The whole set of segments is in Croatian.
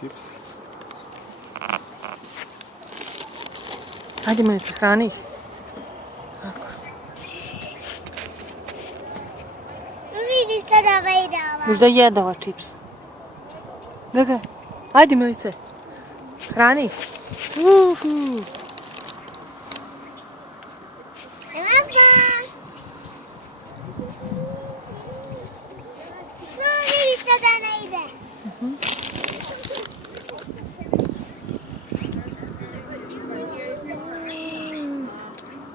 čips. Ajde Milica, hrani ih. Tako. Vidi sada ide ova. Možda jede ova čips. Gaga, ajde Milice. Hrani ih. Uhu. Mama. No, vidi sada ne ide.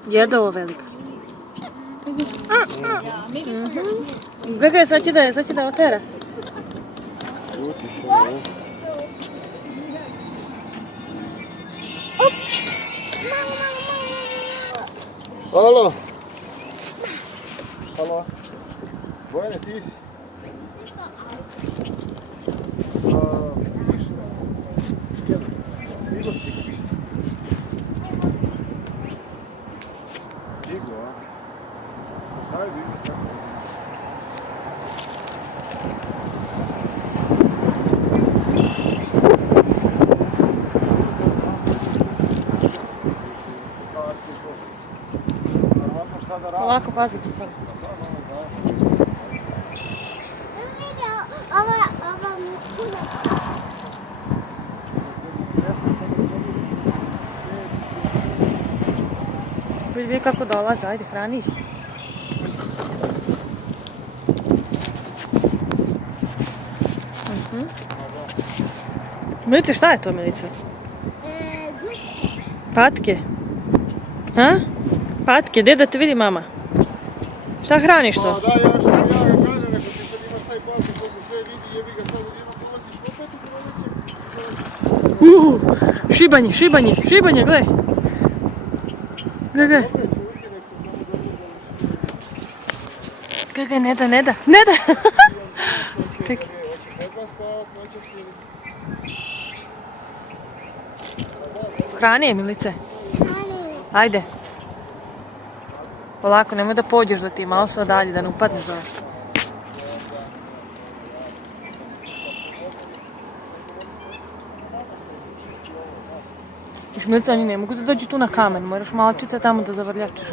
Jede ovo velika. Gaga, sad će da otera. Ljuti se, ne? Halo? Halo? Bojane, ti si? Stigo, a? Stavi vidio kako je. Polako, pazi tu sad. Vidi ova muškina. Vidi kako dolaze, ajde hrani ih. Milice, šta je to Milice? Patke. Ha? Patke, gdje da te vidi mama? Šta hraniš to? Da, ja što ja ga kažem, neko ti sad imaš taj balkan, to se sve vidi, jebi ga sad odjednom dolaziš, opet u proleće. Šibanje, gledaj. Gledaj. Gledaj, ne da. Čekaj. Hrani je Milice. Ajde. Polako, nemoj da pođeš za ti, malo sad dalje, da ne upadneš za. Iš Milice, oni ne mogu da dođu tu na kamen, moraš malčice tamo da zavrljačeš.